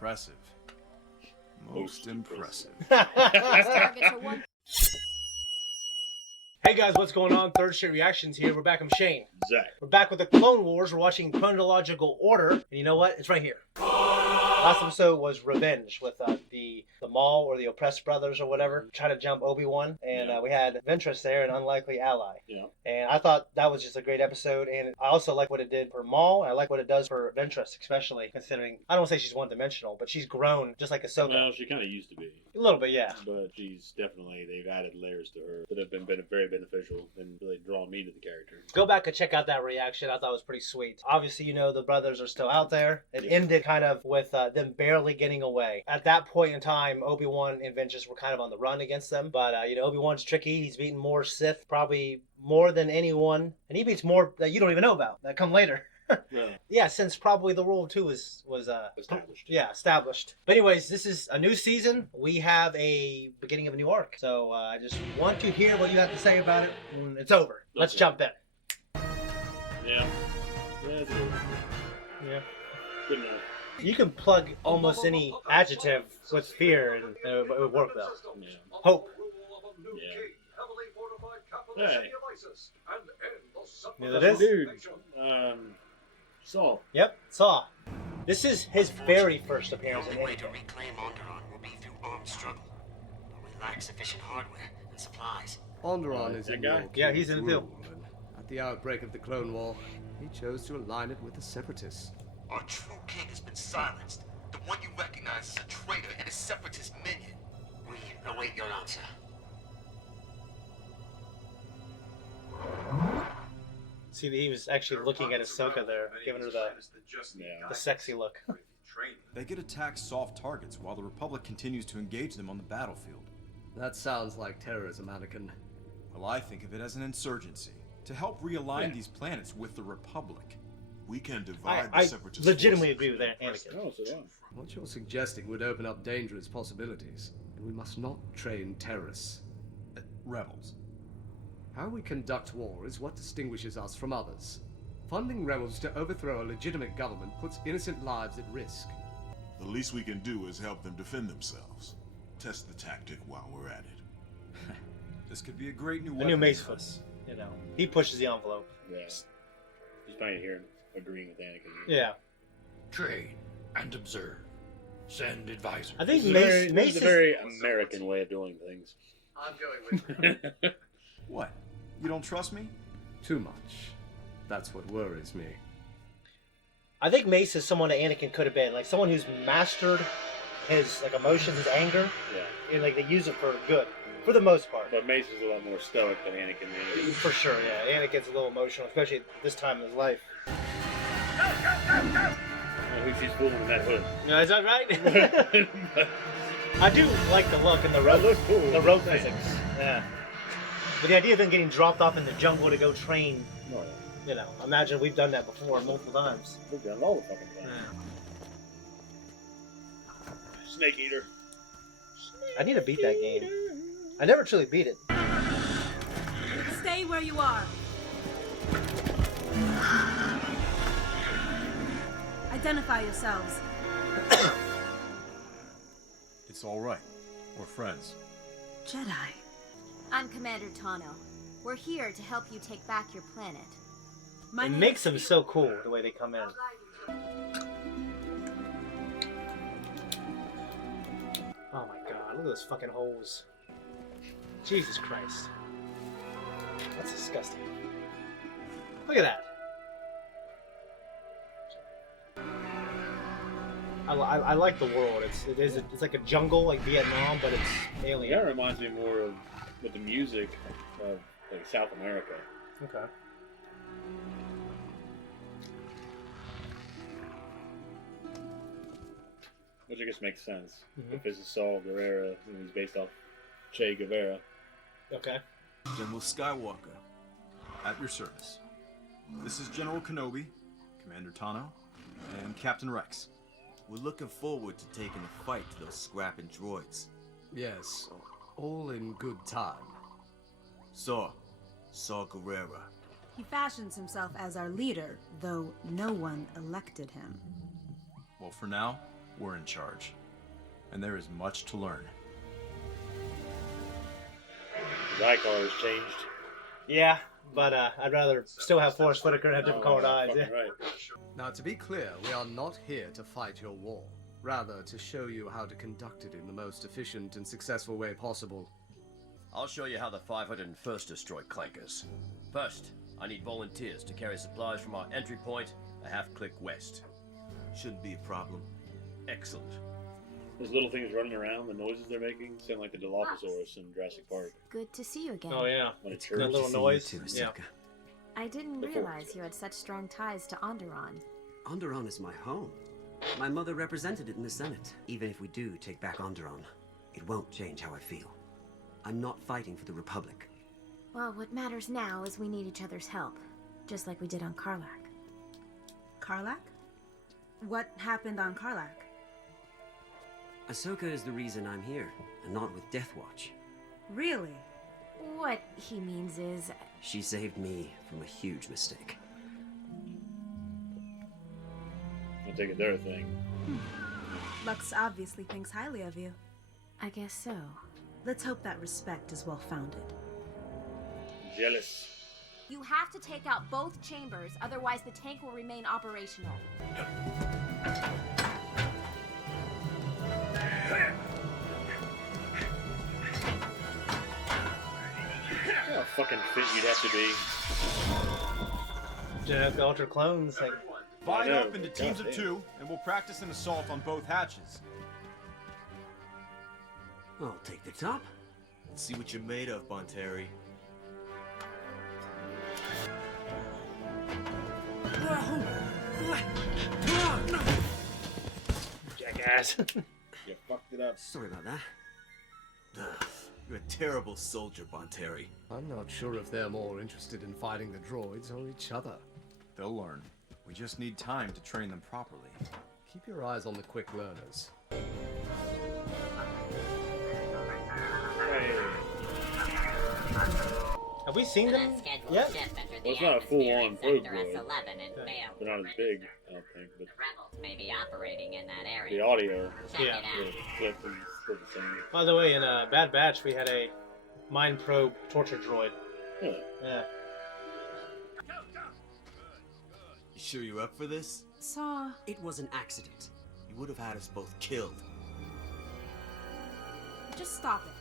Impressive. Most impressive. Hey guys, what's going on? Third Shift Reactions here. We're back. I'm Shane. Zach. We're back with the Clone Wars. We're watching chronological order. And you know what? It's right here. Last episode was Revenge with the Maul or the Oppressed Brothers or whatever. Trying to jump Obi-Wan. And we had Ventress there, an unlikely ally. Yeah. And I thought that was just a great episode. And I also like what it did for Maul. And I like what it does for Ventress, especially considering, I don't want to say she's one-dimensional, but she's grown just like Ahsoka. Well, she kind of used to be. A little bit, yeah. But she's definitely, they've added layers to her that have been very beneficial and really drawn me to the character. Go back and check out that reaction. I thought it was pretty sweet. Obviously, you know, the brothers are still out there. It ended kind of with them barely getting away. At that point in time, Obi-Wan and Ventress were kind of on the run against them. But, you know, Obi-Wan's tricky. He's beaten more Sith, probably more than anyone. And he beats more that you don't even know about, that come later. Yeah, since probably the World 2 was established. Yeah, established. But anyways, this is a new season. We have a beginning of a new arc. So I just want to hear what you have to say about it when it's over. Let's jump in. Yeah. That's good. Yeah. Good enough. You can plug almost any adjective with fear and it would work though. Yeah. Hope. Yeah. Hey. Yeah, that is. Dude. Saw. Yep, Saw. This is his very first appearance in The only way to anything. reclaim Onderon will be through armed struggle. But we lack sufficient hardware and supplies. Onderon is in guy? your Yeah, he's in the king's field. rule, and at the outbreak of the Clone War, he chose to align it with the Separatists. Our true king has been silenced. The one you recognize as a traitor and a separatist minion. We await your answer. See, he was actually looking at Ahsoka there, giving her the sexy look. They get attacked soft targets while the Republic continues to engage them on the battlefield. That sounds like terrorism, Anakin. Well, I think of it as an insurgency to help realign these planets with the Republic. We can divide I the Separatist legitimately forces. agree with that, Anakin. Oh, so yeah. What you're suggesting would open up dangerous possibilities, and we must not train terrorists. Rebels. How we conduct war is what distinguishes us from others. Funding rebels to overthrow a legitimate government puts innocent lives at risk. The least we can do is help them defend themselves. Test the tactic while we're at it. This could be a great new The weapon new for Mace us. you know. He pushes the envelope. Yeah. Just fine to hear him agreeing with Anakin. Yeah. Train and observe. Send advisors. I think It's Mace a very American way of doing things. I'm going with What? You don't trust me? Too much. That's what worries me. I think Mace is someone that Anakin could have been, like someone who's mastered his like emotions, his anger, Yeah. and like they use it for good, for the most part. But Mace is a lot more stoic than Anakin is. For sure, yeah. Anakin's a little emotional, especially at this time in his life. I think she's fooling in that hood. No, is that right? I do like the look and the rope, cool. the rope physics. Yeah. But the idea of them getting dropped off in the jungle to go train, No, you know, imagine we've done that before multiple times. we've done all the fucking time. Snake Eater. I need to beat that game. I never truly beat it. Stay where you are. Identify yourselves. It's all right. We're friends. Jedi. I'm Commander Tano. We're here to help you take back your planet. My It name makes is- them so cool the way they come in. Oh my god, look at those fucking holes. Jesus Christ. That's disgusting. Look at that. I like the world. It's like a jungle, like Vietnam, but it's alien. That reminds me more of with the music of like South America. Okay. Which I guess makes sense. If this is Saul Gerrera and he's based off Che Guevara. Okay. General Skywalker, at your service. This is General Kenobi, Commander Tano, and Captain Rex. We're looking forward to taking a fight to those scrapping droids. Yes, all in good time. Saw Gerrera. He fashions himself as our leader, though no one elected him. Well, for now, we're in charge. And there is much to learn. The eye color has changed. Yeah, but I'd rather still have Forrest Whitaker and have different colored eyes. Fucking Yeah. right. Now, to be clear, we are not here to fight your war. Rather, to show you how to conduct it in the most efficient and successful way possible. I'll show you how the 501st destroy clankers. First, I need volunteers to carry supplies from our entry point a half-click west. Shouldn't be a problem. Excellent. Those little things running around, the noises they're making, sound like the Dilophosaurus in Jurassic Park. Good to see you again. Oh yeah, When it's that church. little noise. Too, Yeah. Ahsoka. I didn't The realize Force. you had such strong ties to Onderon. Onderon is my home. My mother represented it in the Senate. Even if we do take back Onderon, it won't change how I feel. I'm not fighting for the Republic. Well, what matters now is we need each other's help, just like we did on Karlak. Karlak? What happened on Karlak? Ahsoka is the reason I'm here, and not with Death Watch. Really? What he means is, She saved me from a huge mistake. I take it they're a thing. Lux obviously thinks highly of you. I guess so. Let's hope that respect is well founded. Jealous. You have to take out both chambers, otherwise the tank will remain operational. How fucking fit you'd have to be. Yeah, the Ultra Clones. Like, Divide know. up into teams of Goddamn. 2, and we'll practice an assault on both hatches. I'll take the top. Let's see what you're made of, Bonteri. jackass. You fucked it up. Sorry about that. Ugh, you're a terrible soldier, Bonteri. I'm not sure if they're more interested in fighting the droids or each other. They'll learn. We just need time to train them properly. Keep your eyes on the quick learners. Hey. Have we seen them yet? Well, it's not a full-on probe droid. S11 They're not as big, I don't think, but Rebels may be operating in that the audio Yeah. will flip and flip the same. By the way, in Bad Batch, we had a mind probe torture droid. Yeah. Yeah. You sure you're up for this? Saw. It was an accident. You would have had us both killed. Just stop it.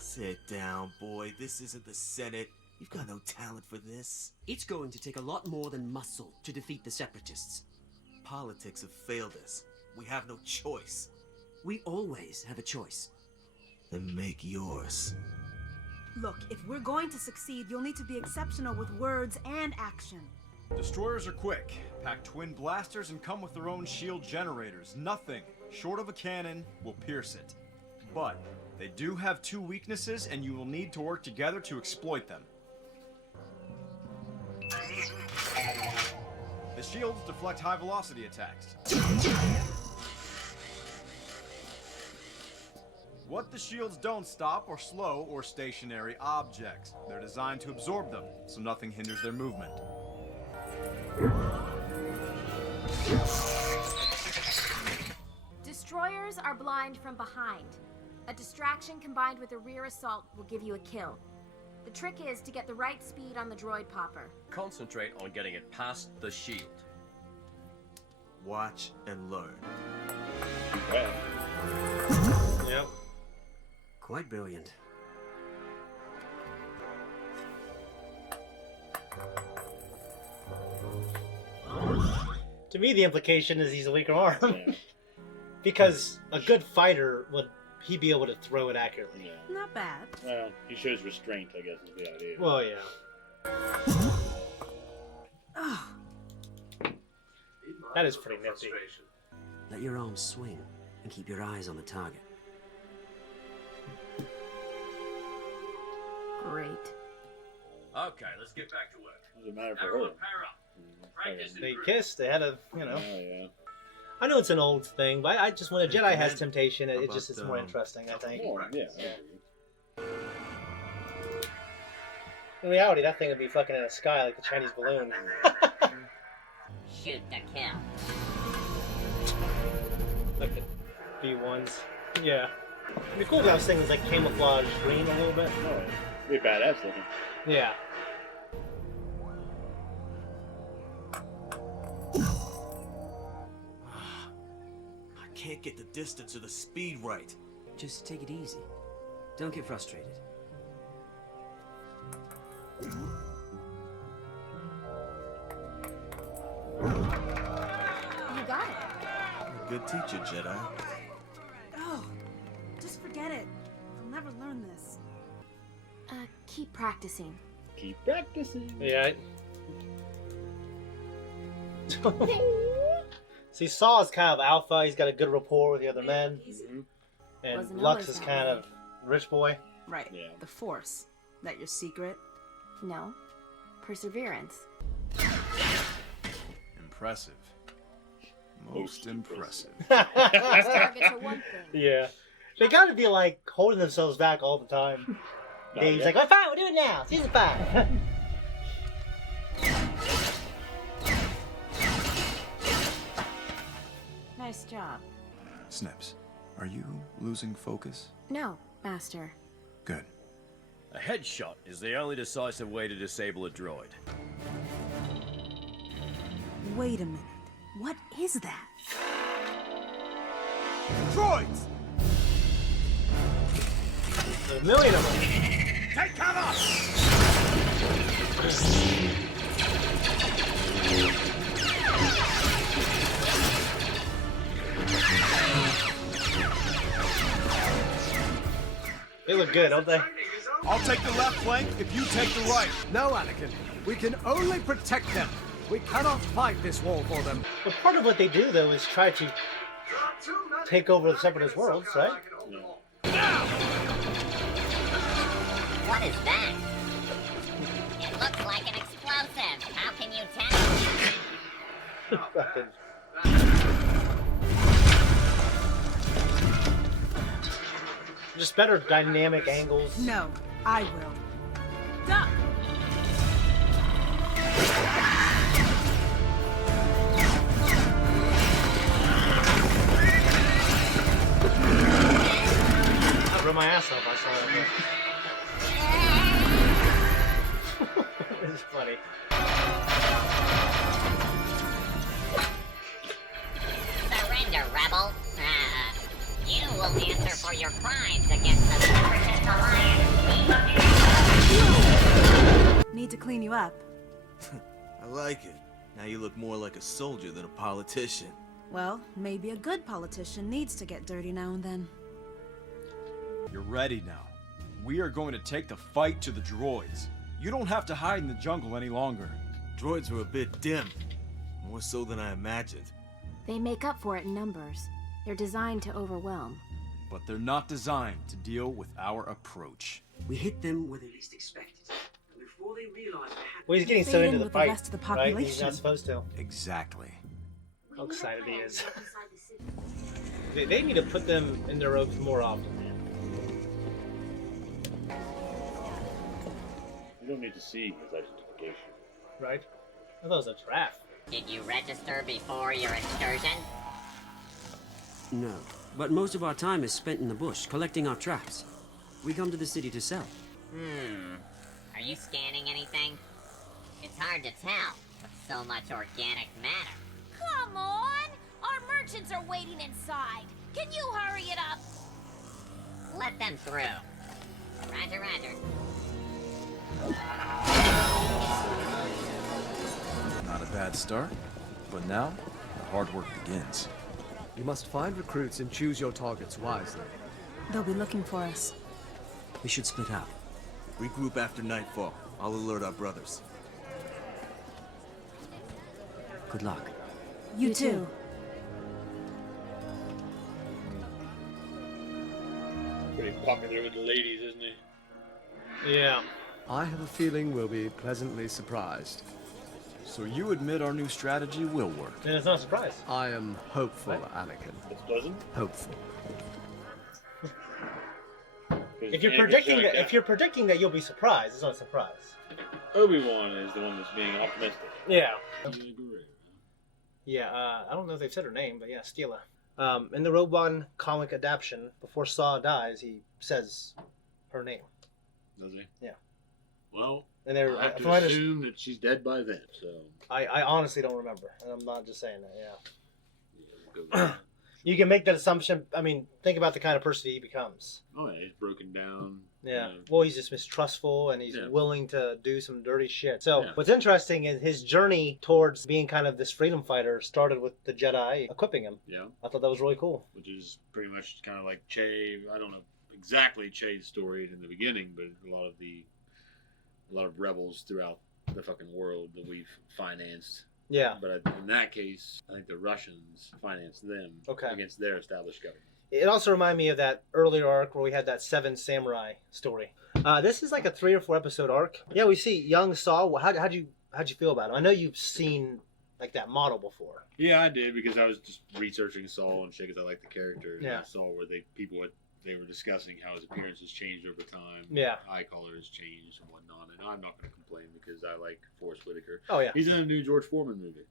Sit down, boy. This isn't the Senate. You've got no talent for this. It's going to take a lot more than muscle to defeat the Separatists. Politics have failed us. We have no choice. We always have a choice. Then make yours. Look, if we're going to succeed, you'll need to be exceptional with words and action. Destroyers are quick, pack twin blasters, and come with their own shield generators. Nothing short of a cannon will pierce it. But they do have 2 weaknesses, and you will need to work together to exploit them. The shields deflect high-velocity attacks. What the shields don't stop are slow or stationary objects. They're designed to absorb them, so nothing hinders their movement. Destroyers are blind from behind. A distraction combined with a rear assault will give you a kill. The trick is to get the right speed on the droid popper. Concentrate on getting it past the shield. Watch and learn. Well, Yep. Quite brilliant. To me, the implication is he's a weaker arm. yeah. Because a good fighter would he be able to throw it accurately? Yeah. Not bad. Well, he shows restraint, I guess, is the idea. Well, yeah. Oh, That is pretty nifty. Let your arms swing and keep your eyes on the target. Great. Okay, let's get back to work. Doesn't matter for her. Everyone pair up. Practice They kissed. They had a, you know. Oh, yeah. I know it's an old thing, but I just when a Jedi has temptation, it How just is about, more interesting. I think. Oh, yeah. In reality, that thing would be fucking in the sky like the Chinese balloon. Shoot to kill. Like the B1s. Yeah. It'd be cool if I was thinking like camouflage green a little bit. Oh, it'd be badass looking. Yeah. I can't get the distance or the speed right. Just take it easy. Don't get frustrated. You got it. You're a good teacher, Jedi. Oh, just forget it. I'll never learn this. Keep practicing. Keep practicing. Yeah. See, Saw is kind of alpha. He's got a good rapport with the other men. Mm-hmm. And Wasn't Lux always is that kind way. of rich boy. Right. Yeah. The Force. That your secret? No. Perseverance. Impressive. Most impressive. Targets are one thing. Yeah. They gotta be like holding themselves back all the time. Dave's yeah. like, oh, fine, we'll do it now. Season 5. Nice job. Snips, are you losing focus? No, Master. Good. A headshot is the only decisive way to disable a droid. Wait a minute. What is that? Droids! There's a million of them. Take cover! They look good, don't they? I'll take the left flank if you take the right. No, Anakin. We can only protect them. We cannot fight this war for them. But part of what they do, though, is try to take over the Separatist worlds, right? What is that? It looks like an explosive. How can you tell? Just better dynamic angles. No, I will. Duck! I'd run my ass off if I saw that. This is funny. Surrender, rebel. You will answer for your crimes against the Separatist Alliance. Need to clean you up. I like it. Now you look more like a soldier than a politician. Well, maybe a good politician needs to get dirty now and then. You're ready now. We are going to take the fight to the droids. You don't have to hide in the jungle any longer. Droids were a bit dim. More so than I imagined. They make up for it in numbers. They're designed to overwhelm. But they're not designed to deal with our approach. We hit them where they least expected. And before they realize what happened... Well, he's getting so Fade into in the with the fight, rest of the right? He's population. not supposed to. Exactly. How excited he is. They need to put them in their robes more often, man. You don't need to see his identification. Right? I thought it was a giraffe. Did you register before your excursion? No, but most of our time is spent in the bush, collecting our traps. We come to the city to sell. Are you scanning anything? It's hard to tell with so much organic matter. Come on! Our merchants are waiting inside. Can you hurry it up? Let them through. Roger, roger. Not a bad start, but now the hard work begins. You must find recruits and choose your targets wisely. They'll be looking for us. We should split up. Regroup after nightfall. I'll alert our brothers. Good luck. You too. Pretty popular with the ladies, isn't he? Yeah. I have a feeling we'll be pleasantly surprised. So you admit our new strategy will work? And it's not a surprise. I am hopeful, Anakin. It's pleasant. Hopeful. If you're predicting that you'll be surprised, it's not a surprise. Obi-Wan is the one that's being optimistic. Yeah. Yeah, I don't know if they've said her name, but yeah, Steela. In the Rogue One comic adaptation, before Saw dies, he says her name. Does he? Yeah. Well, And they're, I have from to what I assume that she's dead by then. So I honestly don't remember, and I'm not just saying that. we'll go with that. You can make that assumption. I mean, think about the kind of person he becomes. Oh yeah, he's broken down. Yeah. Well, he's just mistrustful, and he's willing to do some dirty shit. So what's interesting is his journey towards being kind of this freedom fighter started with the Jedi equipping him. Yeah. I thought that was really cool. Which is pretty much kind of like Che. I don't know exactly Che's story in the beginning, but a lot of rebels throughout the fucking world that we've financed. Yeah. But in that case, I think the Russians financed them against their established government. It also reminded me of that earlier arc where we had that 7 Samurai story. This is like a 3 or 4 episode arc. Yeah, we see young Saul. How'd you feel about him? I know you've seen like that model before. Yeah, I did because I was just researching Saul and shit because I like the character. Yeah. And I saw where they were discussing how his appearance has changed over time. Yeah. Eye color has changed and whatnot, and I'm not going to complain because I like Forrest Whitaker. Oh yeah. He's in a new George Foreman movie.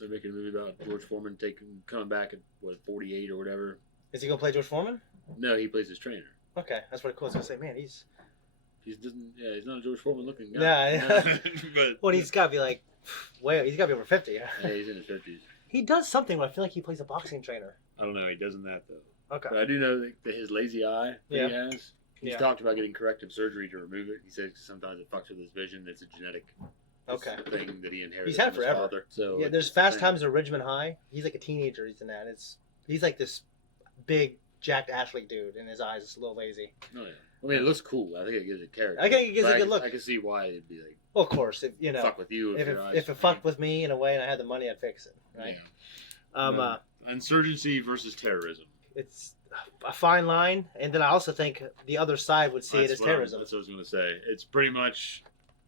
They're making a movie about George Foreman coming back at 48 or whatever. Is he gonna play George Foreman? No, he plays his trainer. Okay, that's pretty cool. I was gonna say, man, he's he's not a George Foreman looking guy. Yeah. But well, he's gotta be like, he's gotta be over 50. yeah, he's in his 50s. He does something where I feel like he plays a boxing trainer. I don't know. He doesn't that though. Okay. But I do know that his lazy eye that he has. He's Yeah. talked about getting corrective surgery to remove it. He says sometimes it fucks with his vision. It's a genetic thing that he inherited. He's had it from his forever. father. So yeah, there's Fast Times at Ridgemont High. He's like a teenager. He's in that. He's like this big jacked athlete dude, and his eyes is a little lazy. Oh yeah. I mean, it looks cool. I think it gives it character. I think it gives But a good look. I can see why it'd be like. Well, of course, fuck with you if your eyes. it fucked with me in a way, and I had the money, I'd fix it. Right. Yeah. Insurgency versus terrorism. It's a fine line, and then I also think the other side would see it as terrorism. That's what I was going to say. It's pretty much,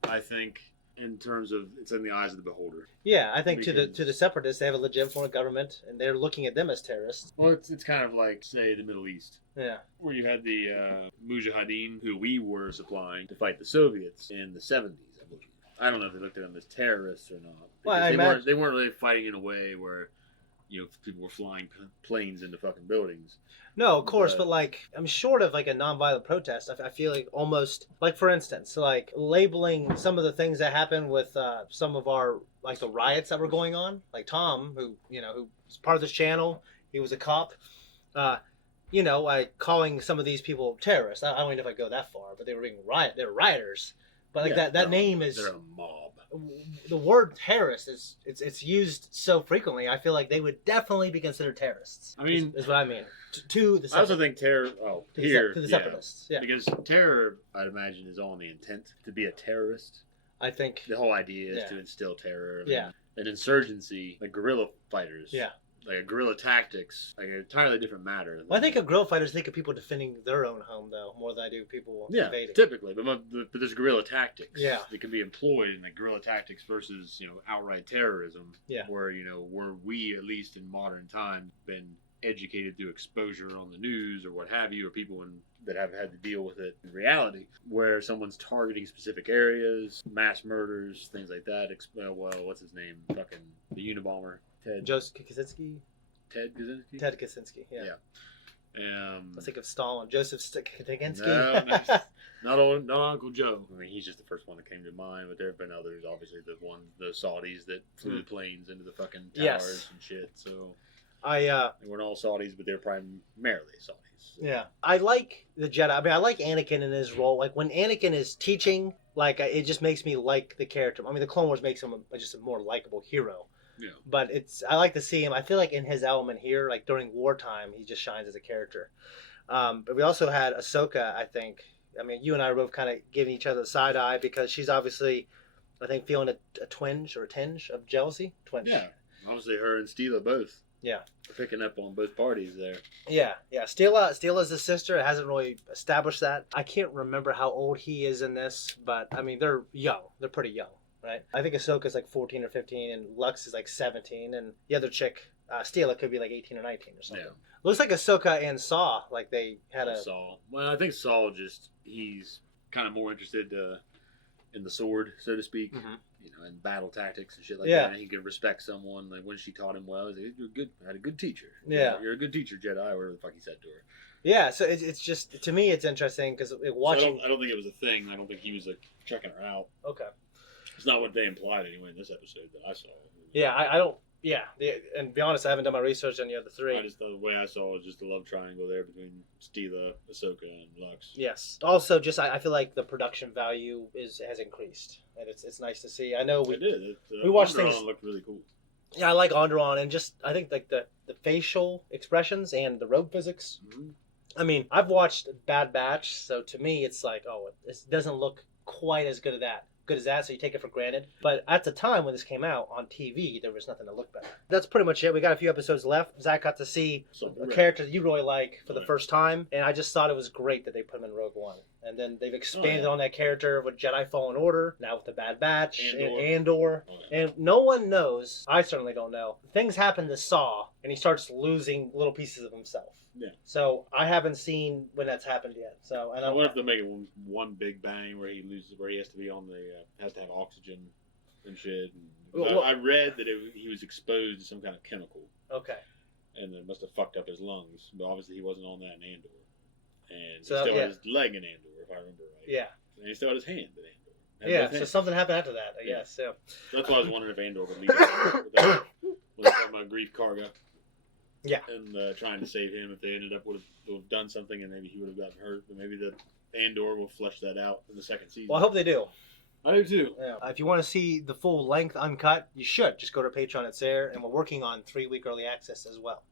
I think, in terms of it's in the eyes of the beholder. Yeah, I think to the separatists, they have a legitimate form of government, and they're looking at them as terrorists. Well, it's kind of like, say, the Middle East. Yeah. Where you had the Mujahideen, who we were supplying to fight the Soviets in the 70s, I believe. I don't know if they looked at them as terrorists or not. Well, they weren't really fighting in a way where, people were flying planes into fucking buildings. No, of course, but like, I'm short of like a nonviolent protest. I feel like almost, like for instance, like labeling some of the things that happened with some of our, like the riots that were going on. Like Tom, who's part of this channel, he was a cop. Like calling some of these people terrorists. I don't even know if I go that far, but they were they were rioters. But like that name is. They're a mob. The word terrorist it's used so frequently. I feel like they would definitely be considered terrorists. I mean, is what I mean. To the I also think terror. To the separatists. Yeah. Because terror, I'd imagine, is all in the intent to be a terrorist. I think the whole idea is to instill terror. Yeah. An insurgency, like guerrilla fighters. Yeah. Like guerrilla tactics, like an entirely different matter. Well, I think of guerrilla fighters think of people defending their own home, though, more than I do people invading. Typically, but there's guerrilla tactics that can be employed in like guerrilla tactics versus outright terrorism. Yeah. Where where we, at least in modern time, been educated through exposure on the news or what have you, or people that have had to deal with it in reality, where someone's targeting specific areas, mass murders, things like that. What's his name? Fucking the Unabomber. Joseph Kaczynski? Ted Kaczynski? Ted Kaczynski, yeah. Let's think of Stalin. Joseph Kaczynski? No, not Uncle Joe. I mean, he's just the first one that came to mind, but there have been others, obviously, the Saudis that flew the planes into the fucking towers and shit, so... They weren't all Saudis, but they're primarily Saudis. Yeah. I like the Jedi. I mean, I like Anakin in his role. Like, when Anakin is teaching, like, it just makes me like the character. I mean, the Clone Wars makes him just a more likable hero. Yeah. But I like to see him. I feel like in his element here, like during wartime, he just shines as a character. But we also had Ahsoka, I think. I mean, you and I were both kind of giving each other the side eye because she's obviously, I think, feeling a twinge or a tinge of jealousy. Twinge. Yeah. Obviously, her and Steela both. Yeah. Picking up on both parties there. Yeah. Steela's the sister. It hasn't really established that. I can't remember how old he is in this, but I mean, they're young. They're pretty young. Right. I think Ahsoka's like 14 or 15, and Lux is like 17, and the other chick, Steela, could be like 18 or 19 or something. Yeah. Looks like Ahsoka and Saw, like they had Saw. Well, I think Saw he's kind of more interested in the sword, so to speak. Mm-hmm. and battle tactics and shit like Yeah. that. And he could respect someone. Like when she taught him well, he's like, you're good. I had a good teacher. Yeah. You're a good teacher, Jedi, or whatever the fuck he said to her. Yeah, so it's just, to me, it's interesting because watching. So I don't think it was a thing. I don't think he was like checking her out. Okay. It's not what they implied anyway in this episode that I saw. Yeah, I don't. Yeah, and to be honest, I haven't done my research on the other three. The way I saw it was just the love triangle there between Steela, Ahsoka, and Lux. Yes. Also, just I feel like the production value has increased, and it's nice to see. I know we we watched things. Looked really cool. Yeah, I like Onderon, and just I think like the facial expressions and the rope physics. Mm-hmm. I mean, I've watched Bad Batch, so to me, it's like, oh, it doesn't look quite as good as that, so you take it for granted. But at the time when this came out on TV, there was nothing to look better. That's pretty much it. We got a few episodes left. Zach got to see a character that you really like for the first time, and I just thought it was great that they put him in Rogue One. And then they've expanded on that character with Jedi Fallen Order, now with the Bad Batch, and Andor. And no one knows, I certainly don't know, things happen to Saw, and he starts losing little pieces of himself. Yeah. So I haven't seen when that's happened yet. So and I wonder if they make it one big bang where he has to be on has to have oxygen and shit. And I read that he was exposed to some kind of chemical. Okay. And it must have fucked up his lungs, but obviously he wasn't on that in Andor. And So, he still had his leg in Andor, if I remember right. Yeah. And he still had his hand in Andor. Yeah. So something happened after that, I guess. Yeah. That's why I was wondering if Andor would leave when they talking about Grief Karga. Yeah. And trying to save him if they ended up would have done something and maybe he would have gotten hurt. But maybe the Andor will flesh that out in the second season. Well, I hope they do. I do too. Yeah. If you want to see the full length uncut, you should. Just go to Patreon. It's there. And we're working on 3-week early access as well.